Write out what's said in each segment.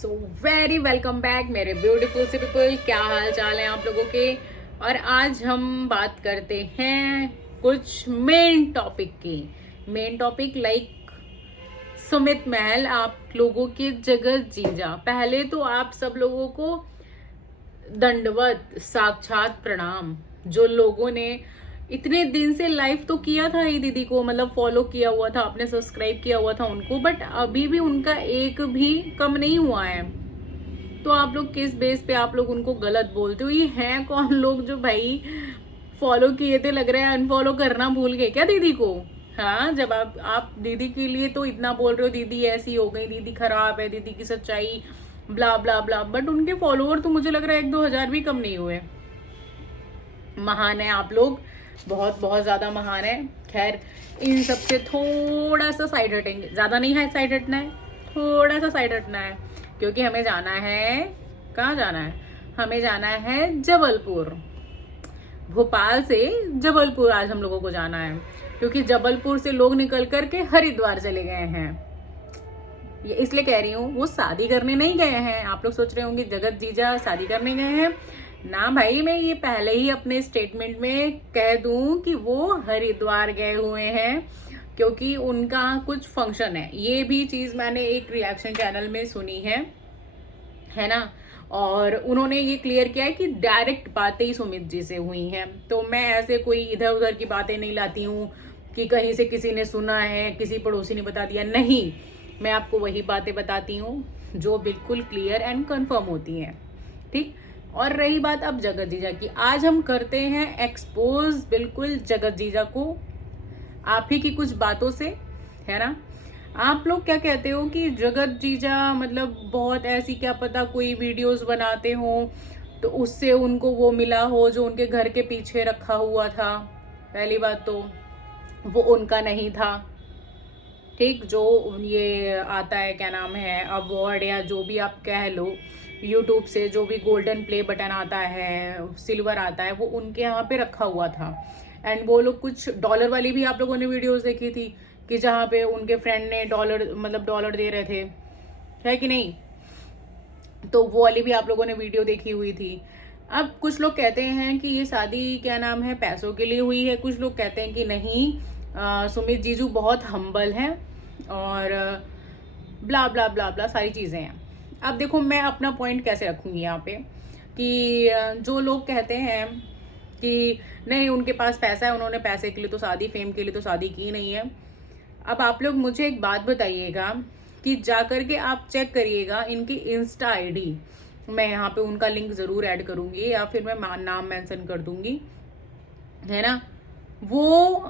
So very welcome back मेरे beautiful से people. क्या हाल चाल है आप लोगों के। और आज हम बात करते हैं कुछ मेन टॉपिक की। मेन टॉपिक लाइक सुमित महल, आप लोगों के जगत जीजा। पहले तो आप सब लोगों को दंडवत, साक्षात प्रणाम। जो लोगों ने इतने दिन से लाइव तो किया था ये दीदी को, मतलब फॉलो किया हुआ था, आपने सब्सक्राइब किया हुआ था उनको, बट अभी भी उनका एक भी कम नहीं हुआ है। तो आप लोग किस बेस पे आप लोग उनको गलत बोलते हो? ये हैं कौन लोग जो भाई फॉलो किए थे, लग रहा है अनफॉलो करना भूल गए क्या दीदी को? हाँ, जब आप दीदी के लिए तो इतना बोल रहे हो, दीदी ऐसी हो गई, दीदी खराब है, दीदी की सच्चाई ब्ला ब्ला ब्ला, बट उनके फॉलोअर तो मुझे लग रहा है 1-2 हजार भी कम नहीं हुए। महान है आप लोग, बहुत बहुत ज्यादा महान है। खैर, इन सबसे थोड़ा सा साइड हटेंगे, ज्यादा नहीं है साइड हटना है, थोड़ा सा साइड हटना है, क्योंकि हमें जाना है, कहाँ जाना है? हमें जाना है जबलपुर। भोपाल से जबलपुर आज हम लोगों को जाना है, क्योंकि जबलपुर से लोग निकल करके हरिद्वार चले गए हैं। ये इसलिए कह रही हूँ, वो शादी करने नहीं गए हैं। आप लोग सोच रहे होंगे जगत जीजा शादी करने गए हैं। ना भाई, मैं ये पहले ही अपने स्टेटमेंट में कह दूं कि वो हरिद्वार गए हुए हैं, क्योंकि उनका कुछ फंक्शन है। ये भी चीज मैंने एक रिएक्शन चैनल में सुनी है ना। और उन्होंने ये क्लियर किया है कि डायरेक्ट बातें ही सुमित जी से हुई हैं। तो मैं ऐसे कोई इधर उधर की बातें नहीं लाती हूँ कि कहीं से किसी ने सुना है, किसी पड़ोसी ने बता दिया, नहीं। मैं आपको वही बातें बताती हूँ जो बिल्कुल क्लियर एंड कंफर्म होती हैं, ठीक। और रही बात अब जगत जीजा की, आज हम करते हैं एक्सपोज बिल्कुल जगत जीजा को, आप ही की कुछ बातों से, है ना। आप लोग क्या कहते हो कि जगत जीजा मतलब बहुत ऐसी, क्या पता कोई वीडियोस बनाते हो तो उससे उनको वो मिला हो जो उनके घर के पीछे रखा हुआ था। पहली बात तो वो उनका नहीं था, ठीक। जो ये आता है, क्या नाम है, अवार्ड या जो भी आप कह लो, यूट्यूब से जो भी गोल्डन प्ले बटन आता है, सिल्वर आता है, वो उनके यहाँ पे रखा हुआ था। एंड वो लोग कुछ डॉलर वाली भी आप लोगों ने वीडियोस देखी थी कि जहाँ पे उनके फ्रेंड ने डॉलर, मतलब डॉलर दे रहे थे, है कि नहीं? तो वो वाली भी आप लोगों ने वीडियो देखी हुई थी। अब कुछ लोग कहते हैं कि ये शादी, क्या नाम है, पैसों के लिए हुई है। कुछ लोग कहते हैं कि नहीं, सुमित जीजू बहुत हम्बल हैं और ब्ला ब्ला ब्ला ब्ला सारी चीज़ें हैं। अब देखो, मैं अपना पॉइंट कैसे रखूंगी यहाँ पे कि जो लोग कहते हैं कि नहीं उनके पास पैसा है, उन्होंने पैसे के लिए तो शादी, फेम के लिए तो शादी की नहीं है। अब आप लोग मुझे एक बात बताइएगा कि जा करके आप चेक करिएगा इनकी इंस्टा आईडी, मैं यहाँ पे उनका लिंक ज़रूर ऐड करूँगी या फिर मैं नाम मेंशन कर दूँगी, है ना। वो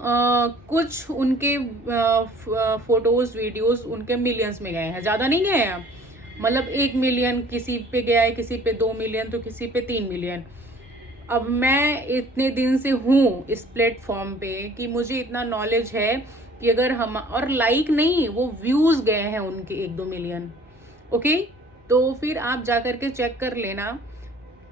कुछ उनके फोटोज वीडियोस उनके मिलियंस में गए हैं, ज़्यादा नहीं गए हैं। मतलब 1 मिलियन किसी पे गया है, किसी पे 2 मिलियन, तो किसी पे 3 मिलियन। अब मैं इतने दिन से हूँ इस प्लेटफॉर्म पे कि मुझे इतना नॉलेज है कि अगर हम, और लाइक नहीं, वो व्यूज गए हैं उनके 1-2 मिलियन, ओके। तो फिर आप जा करके चेक कर लेना,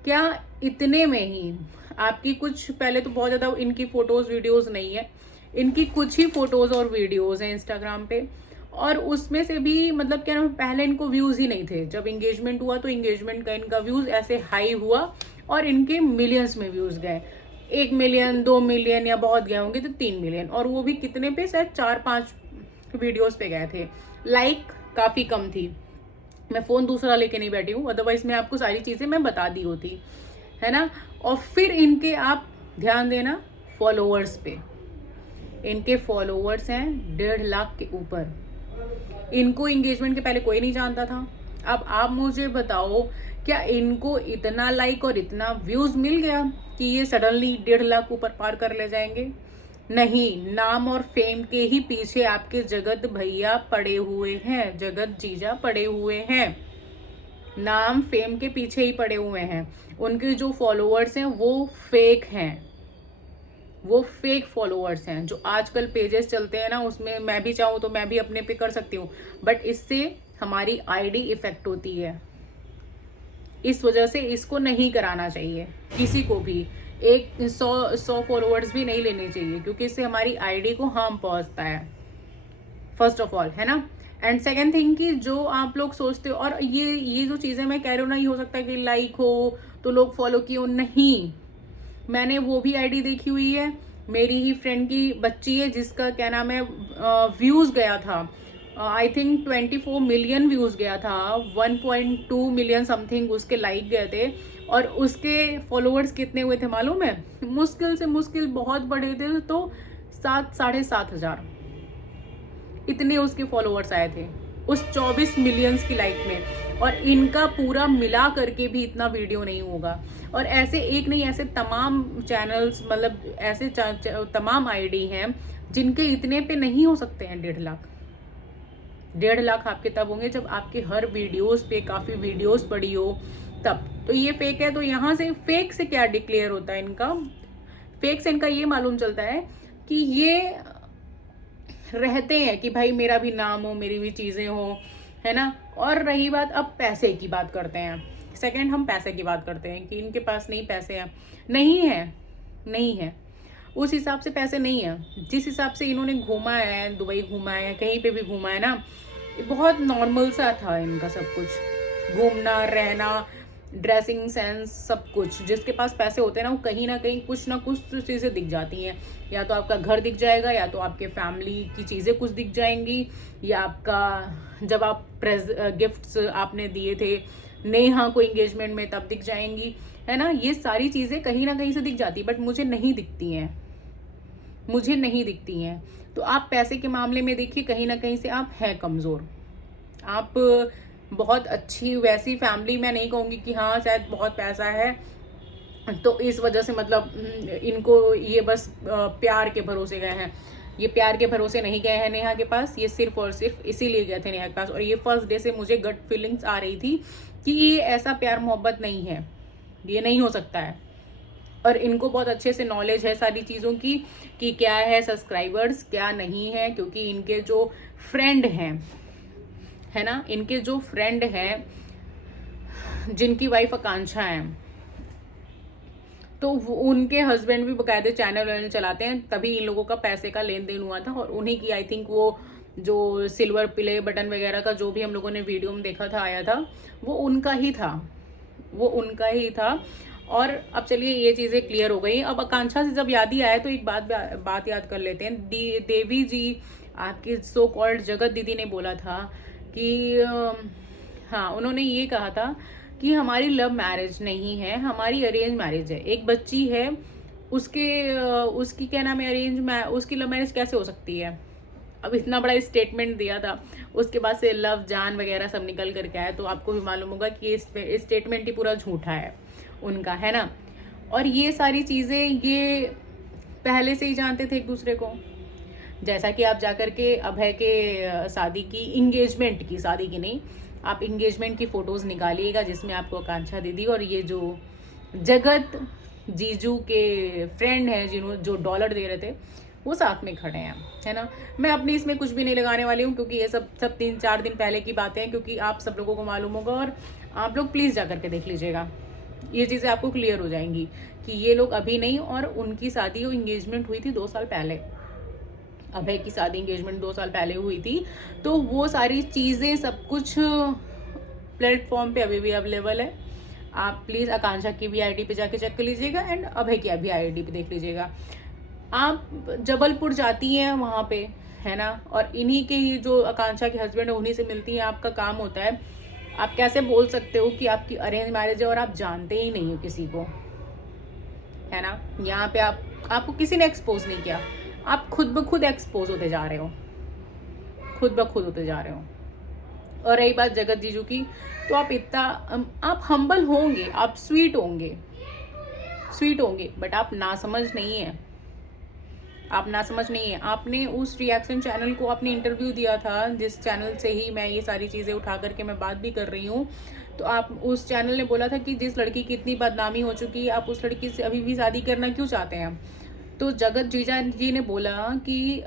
क्या इतने में ही आपकी कुछ, पहले तो बहुत ज़्यादा इनकी फ़ोटोज़ वीडियोज़ नहीं है, इनकी कुछ ही फ़ोटोज़ और वीडियोज़ हैं इंस्टाग्राम पे, और उसमें से भी मतलब क्या नाम, पहले इनको व्यूज़ ही नहीं थे। जब इंगेजमेंट हुआ तो इंगेजमेंट का इनका व्यूज़ ऐसे हाई हुआ और इनके मिलियंस में व्यूज़ गए। 1 मिलियन, 2 मिलियन, या बहुत गए होंगे तो 3 मिलियन, और वो भी कितने पे, शायद 4-5 वीडियोज़ पे गए थे। लाइक काफ़ी कम थी। मैं फ़ोन दूसरा लेके नहीं बैठी हूँ, अदरवाइज मैं आपको सारी चीज़ें मैं बता दी होती, है ना। और फिर इनके आप ध्यान देना फॉलोअर्स पे, इनके फॉलोअर्स हैं 1.5 लाख के ऊपर। इनको एंगेजमेंट के पहले कोई नहीं जानता था। अब आप मुझे बताओ, क्या इनको इतना लाइक और इतना व्यूज मिल गया कि ये सडनली 1.5 लाख ऊपर पार कर ले जाएंगे? नहीं, नाम और फेम के ही पीछे आपके जगत भैया पड़े हुए हैं, जगत जीजा पड़े हुए हैं, नाम फेम के पीछे ही पड़े हुए हैं। उनके जो फॉलोअर्स हैं वो फेक हैं, वो फेक फॉलोअर्स हैं। जो आजकल पेजेस चलते हैं ना, उसमें मैं भी चाहूँ तो मैं भी अपने पे कर सकती हूँ, बट इससे हमारी आईडी इफेक्ट होती है। इस वजह से इसको नहीं कराना चाहिए किसी को भी। 100 फॉलोअर्स भी नहीं लेने चाहिए, क्योंकि इससे हमारी आईडी को हार्म पहुंचता है, फर्स्ट ऑफ ऑल, है ना। एंड सेकेंड थिंग कि जो आप लोग सोचते हो, और ये जो चीज़ें मैं कह रही हूँ ना, ये हो सकता है कि लाइक हो तो लोग फॉलो किए हो, नहीं। मैंने वो भी आईडी देखी हुई है, मेरी ही फ्रेंड की बच्ची है जिसका क्या नाम है व्यूज़ गया था, आई थिंक 24 मिलियन व्यूज़ गया था, 1.2 मिलियन समथिंग उसके लाइक गए थे, और उसके फॉलोअर्स कितने हुए थे मालूम है? मुश्किल से मुश्किल बहुत बड़े थे तो 7-7.5 हज़ार, इतने उसके फॉलोअर्स आए थे उस 24 मिलियंस की लाइक में। और इनका पूरा मिला करके भी इतना वीडियो नहीं होगा। और ऐसे एक नहीं, ऐसे तमाम चैनल्स, मतलब ऐसे तमाम आईडी हैं जिनके इतने पे नहीं हो सकते हैं 1.5 लाख। 1.5 लाख आपके तब होंगे जब आपके हर वीडियोस पे काफ़ी वीडियोस पड़ी हो तब। तो ये फेक है। तो यहाँ से फेक से क्या डिक्लेयर होता है इनका? फेक से इनका ये मालूम चलता है कि ये रहते हैं कि भाई मेरा भी नाम हो, मेरी भी चीज़ें हो, है ना। और रही बात, अब पैसे की बात करते हैं। सेकंड, हम पैसे की बात करते हैं कि इनके पास नहीं पैसे हैं, नहीं है उस हिसाब से पैसे नहीं है। जिस हिसाब से इन्होंने घूमा है, दुबई घूमा है, कहीं पे भी घूमा है ना, बहुत नॉर्मल सा था इनका सब कुछ, घूमना, रहना, ड्रेसिंग सेंस, सब कुछ। जिसके पास पैसे होते हैं ना, वो कहीं ना कुछ चीज़ें दिख जाती हैं। या तो आपका घर दिख जाएगा, या तो आपके फैमिली की चीज़ें कुछ दिख जाएंगी, या आपका जब आप गिफ्ट्स आपने दिए थे नेहा को एंगेजमेंट में तब दिख जाएंगी, है ना। ये सारी चीज़ें कहीं ना कहीं से दिख जाती, बट मुझे नहीं दिखती हैं। तो आप पैसे के मामले में देखिए, कहीं ना कहीं से आप हैं कमज़ोर। आप बहुत अच्छी वैसी फैमिली, मैं नहीं कहूँगी कि हाँ शायद बहुत पैसा है तो इस वजह से मतलब इनको ये बस प्यार के भरोसे गए हैं। ये प्यार के भरोसे नहीं गए हैं नेहा के पास, ये सिर्फ और सिर्फ इसीलिए गए थे नेहा के पास। और ये फर्स्ट डे से मुझे गट फीलिंग्स आ रही थी कि ये ऐसा प्यार मोहब्बत नहीं है, ये नहीं हो सकता है। और इनको बहुत अच्छे से नॉलेज है सारी चीज़ों की कि क्या है सब्सक्राइबर्स, क्या नहीं है, क्योंकि इनके जो फ्रेंड हैं, है ना, इनके जो फ्रेंड हैं जिनकी वाइफ आकांक्षा है, तो उनके हस्बैंड भी बकायदे चैनल चलाते हैं, तभी इन लोगों का पैसे का लेन देन हुआ था। और उन्हीं की आई थिंक वो जो सिल्वर प्ले बटन वगैरह का जो भी हम लोगों ने वीडियो में देखा था, आया था, वो उनका ही था। और अब चलिए ये चीज़ें क्लियर हो गई। अब आकांक्षा से जब याद ही आया तो एक बात याद कर लेते हैं। देवी जी, आपकी सो कॉल्ड जगत दीदी ने बोला था कि हाँ, उन्होंने ये कहा था कि हमारी लव मैरिज नहीं है, हमारी अरेंज मैरिज है। एक बच्ची है, उसकी क्या नाम है, उसकी लव मैरिज कैसे हो सकती है? अब इतना बड़ा स्टेटमेंट दिया था, उसके बाद से लव जान वगैरह सब निकल करके आया, तो आपको भी मालूम होगा कि ये स्टेटमेंट ही पूरा झूठा है उनका, है ना। और ये सारी चीज़ें ये पहले से ही जानते थे एक दूसरे को। जैसा कि आप जाकर के अभय के शादी की नहीं, आप इंगेजमेंट की फ़ोटोज़ निकालिएगा जिसमें आपको आकांक्षा दीदी और ये जो जगत जीजू के फ्रेंड हैं जो डॉलर दे रहे थे, वो साथ में खड़े हैं, है ना। मैं अपनी इसमें कुछ भी नहीं लगाने वाली हूँ, क्योंकि ये सब 3-4 दिन पहले की बातें हैं, क्योंकि आप सब लोगों को मालूम होगा। और आप लोग प्लीज़ जा करके देख लीजिएगा, ये चीज़ें आपको क्लियर हो जाएंगी कि ये लोग अभी नहीं। और उनकी शादी और इंगेजमेंट हुई थी 2 साल पहले, अभय की शादी इंगेजमेंट 2 साल पहले हुई थी। तो वो सारी चीज़ें सब कुछ प्लेटफॉर्म पे अभी भी अवेलेबल है। आप प्लीज़ आकांक्षा की भी आईडी पे जाके चेक कर लीजिएगा, एंड अभय की भी आईडी पे देख लीजिएगा। आप जबलपुर जाती हैं वहाँ पे, है ना, और इन्हीं के ही जो आकांक्षा के हस्बैंड है उन्हीं से मिलती हैं, आपका काम होता है। आप कैसे बोल सकते हो कि आपकी अरेंज मैरिज है और आप जानते ही नहीं हो किसी को, है ना। यहाँ पे आपको किसी ने एक्सपोज नहीं किया, आप खुद ब खुद एक्सपोज होते जा रहे हो। और रही बात जगत जीजू की, तो आप हम्बल होंगे, आप स्वीट होंगे, बट आप नासमझ नहीं है। आपने उस रिएक्शन चैनल को आपने इंटरव्यू दिया था, जिस चैनल से ही मैं ये सारी चीज़ें उठा करके मैं बात भी कर रही हूँ। तो आप उस चैनल ने बोला था कि जिस लड़की की इतनी बदनामी हो चुकी है, आप उस लड़की से अभी भी शादी करना क्यों चाहते हैं? तो जगत जीजा जी ने बोला कि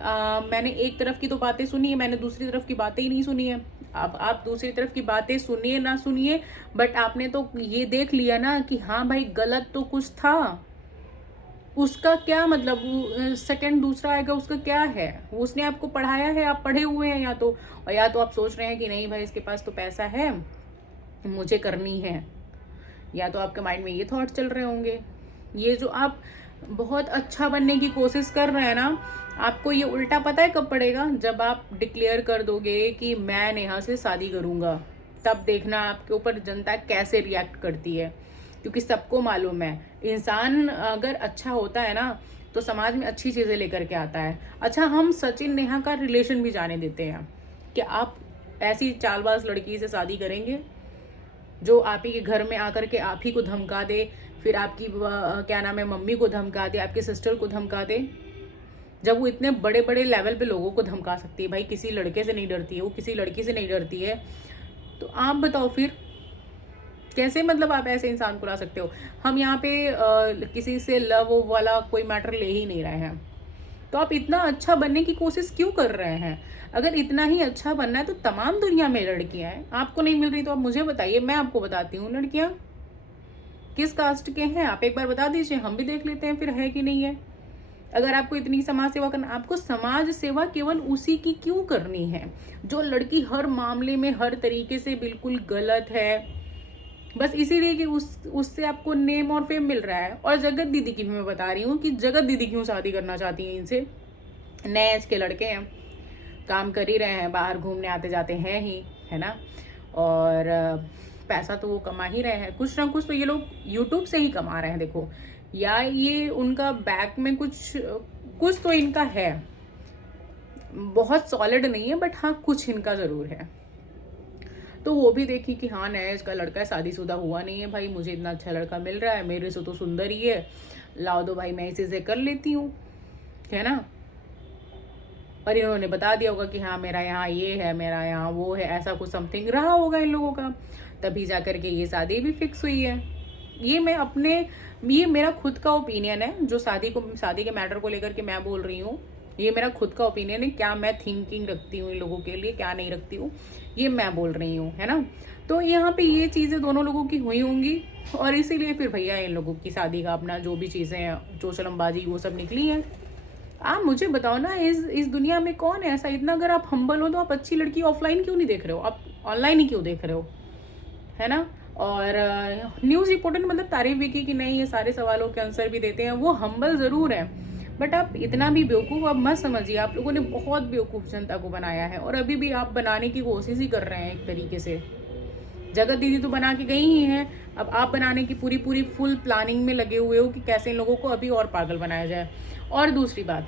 मैंने एक तरफ की तो बातें सुनी है, मैंने दूसरी तरफ की बातें ही नहीं सुनी है। अब आप दूसरी तरफ की बातें सुनिए ना सुनिए, बट आपने तो ये देख लिया ना कि हाँ भाई गलत तो कुछ था, उसका क्या मतलब, सेकंड दूसरा आएगा उसका क्या है? उसने आपको पढ़ाया है, आप पढ़े हुए हैं या तो, और या तो आप सोच रहे हैं कि नहीं भाई इसके पास तो पैसा है, मुझे करनी है, या तो आपके माइंड में ये थॉट चल रहे होंगे। ये जो आप बहुत अच्छा बनने की कोशिश कर रहे हैं ना, आपको ये उल्टा पता है कब पड़ेगा? जब आप डिक्लेयर कर दोगे कि मैं नेहा से शादी करूँगा, तब देखना आपके ऊपर जनता कैसे रिएक्ट करती है। क्योंकि सबको मालूम है, इंसान अगर अच्छा होता है ना तो समाज में अच्छी चीज़ें लेकर के आता है। अच्छा, हम सचिन नेहा का रिलेशन भी जाने देते हैं कि आप ऐसी चालबाज लड़की से शादी करेंगे जो आप ही के घर में आकर के आप ही को धमका दे, फिर आपकी क्या नाम है मम्मी को धमका दे, आपकी सिस्टर को धमका दे। जब वो इतने बड़े बड़े लेवल पे लोगों को धमका सकती है, भाई किसी लड़के से नहीं डरती है, वो किसी लड़की से नहीं डरती है, तो आप बताओ फिर कैसे, मतलब आप ऐसे इंसान को ला सकते हो? हम यहाँ पे किसी से लव वाला कोई मैटर ले ही नहीं रहे हैं। तो आप इतना अच्छा बनने की कोशिश क्यों कर रहे हैं? अगर इतना ही अच्छा बनना है तो तमाम दुनिया में लड़कियां हैं, आपको नहीं मिल रही तो आप मुझे बताइए, मैं आपको बताती हूँ लड़कियां किस कास्ट के हैं, आप एक बार बता दीजिए, हम भी देख लेते हैं फिर है कि नहीं है। अगर आपको इतनी समाज सेवा करना, आपको समाज सेवा केवल उसी की क्यों करनी है जो लड़की हर मामले में हर तरीके से बिल्कुल गलत है, बस इसीलिए कि उससे आपको नेम और फेम मिल रहा है। और जगत दीदी की भी मैं बता रही हूँ कि जगत दीदी क्यों शादी करना चाहती हैं इनसे। नए एज के लड़के हैं, काम कर ही रहे हैं, बाहर घूमने आते जाते हैं ही, है ना, और पैसा तो वो कमा ही रहे हैं, कुछ ना कुछ तो ये लोग यूट्यूब से ही कमा रहे हैं। देखो, या ये उनका बैक में कुछ कुछ तो इनका है, बहुत सॉलिड नहीं है बट हाँ कुछ इनका ज़रूर है। तो वो भी देखी कि हाँ नया इसका लड़का है, शादीशुदा हुआ नहीं है, भाई मुझे इतना अच्छा लड़का मिल रहा है, मेरे से तो सुंदर ही है, लाओ दो भाई मैं इसी से कर लेती हूँ, है ना। और इन्होंने बता दिया होगा कि हाँ मेरा यहाँ ये है, मेरा यहाँ वो है, ऐसा कुछ समथिंग रहा होगा इन लोगों का, तभी जा करके ये शादी भी फिक्स हुई है। ये मेरा खुद का ओपिनियन है, जो शादी के मैटर को लेकर के मैं बोल रही हूँ, ये मेरा खुद का ओपिनियन है। क्या मैं थिंकिंग रखती हूँ इन लोगों के लिए, क्या नहीं रखती हूँ, ये मैं बोल रही हूँ, है ना। तो यहाँ पे ये चीज़ें दोनों लोगों की हुई होंगी, और इसीलिए फिर भैया इन लोगों की शादी का अपना जो भी चीज़ें हैं, चोचलमबाजी वो सब निकली हैं। आप मुझे बताओ ना, इस दुनिया में कौन है ऐसा इतना, अगर आप हम्बल हो तो आप अच्छी लड़की ऑफलाइन क्यों नहीं देख रहे हो, आप ऑनलाइन ही क्यों देख रहे हो, है ना। और न्यूज़ रिपोर्टर मतलब तारीफ भी की कि नहीं ये सारे सवालों के आंसर भी देते हैं, वो हम्बल ज़रूर है, बट आप इतना भी बेवकूफ़ अब मत समझिए। आप लोगों ने बहुत बेवकूफ़ जनता को बनाया है, और अभी भी आप बनाने की कोशिश ही कर रहे हैं एक तरीके से। जगत दीदी तो बना के गई ही हैं, अब आप बनाने की पूरी फुल प्लानिंग में लगे हुए हो कि कैसे इन लोगों को अभी और पागल बनाया जाए। और दूसरी बात,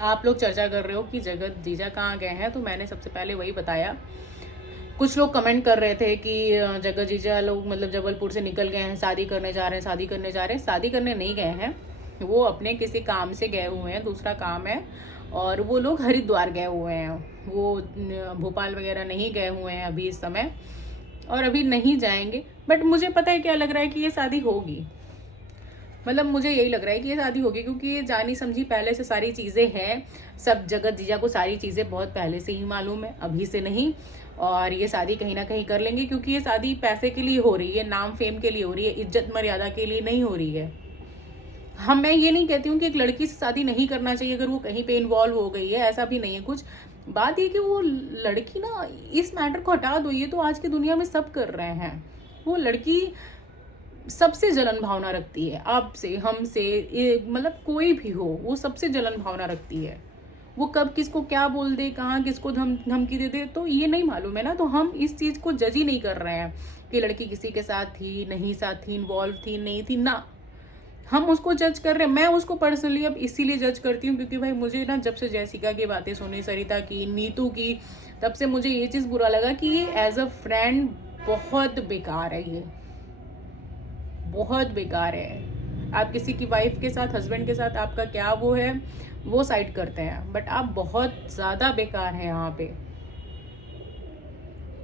आप लोग चर्चा कर रहे हो कि जगत जीजा कहाँ गए हैं, तो मैंने सबसे पहले वही बताया। कुछ लोग कमेंट कर रहे थे कि जगत जीजा लोग मतलब जबलपुर से निकल गए हैं, शादी करने जा रहे हैं, शादी करने जा रहे हैं। शादी करने नहीं गए हैं, वो अपने किसी काम से गए हुए हैं, दूसरा काम है, और वो लोग हरिद्वार गए हुए हैं, वो भोपाल वगैरह नहीं गए हुए हैं अभी इस समय, और अभी नहीं जाएंगे। बट मुझे पता है क्या लग रहा है कि ये शादी होगी, मतलब मुझे यही लग रहा है कि ये शादी होगी, क्योंकि ये जानी समझी पहले से सारी चीज़ें हैं। सब जगत जीजा को सारी चीज़ें बहुत पहले से ही मालूम है, अभी से नहीं। और ये शादी कहीं ना कहीं कर लेंगे, क्योंकि ये शादी पैसे के लिए हो रही है, नाम फेम के लिए हो रही है, इज्जत मर्यादा के लिए नहीं हो रही है। मैं ये नहीं कहती हूँ कि एक लड़की से शादी नहीं करना चाहिए अगर वो कहीं पे इन्वॉल्व हो गई है, ऐसा भी नहीं है कुछ। बात ये कि वो लड़की ना, इस मैटर को हटा दो, ये तो आज की दुनिया में सब कर रहे हैं। वो लड़की सबसे जलन भावना रखती है, आपसे, हमसे, मतलब कोई भी हो, वो सबसे जलन भावना रखती है। वो कब किसको क्या बोल दे, कहाँ किसको धमकी दे दे, तो ये नहीं मालूम है ना। तो हम इस चीज़ को जज ही नहीं कर रहे हैं कि लड़की किसी के साथ थी, नहीं साथ थी, इन्वॉल्व थी, नहीं थी ना, हम उसको जज कर रहे हैं। मैं उसको पर्सनली अब इसीलिए जज करती हूँ क्योंकि भाई मुझे ना जब से जैसिका की बातें सुनी, सरिता की, नीतू की, तब से मुझे ये चीज़ बुरा लगा कि ये एज अ फ्रेंड बहुत बेकार है, ये बहुत बेकार है। आप किसी की वाइफ के साथ, हस्बैंड के साथ आपका क्या वो है, वो साइड करते हैं, बट आप बहुत ज़्यादा बेकार हैं यहाँ पे।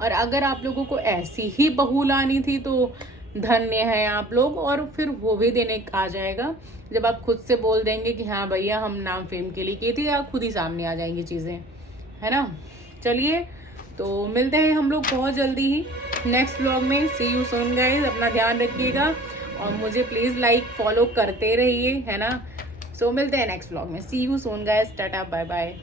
और अगर आप लोगों को ऐसी ही बहू लानी थी तो धन्य है आप लोग, और फिर वो भी देने आ जाएगा जब आप खुद से बोल देंगे कि हाँ भैया हम नाम फेम के लिए किए थे, या खुद ही सामने आ जाएंगी चीज़ें, है ना। चलिए, तो मिलते हैं हम लोग बहुत जल्दी ही नेक्स्ट व्लॉग में। सी यू सून गाइस, अपना ध्यान रखिएगा। और मुझे प्लीज़ लाइक फॉलो करते रहिए, है ना। सो मिलते हैं नेक्स्ट व्लॉग में। See you soon guys, tata bye bye.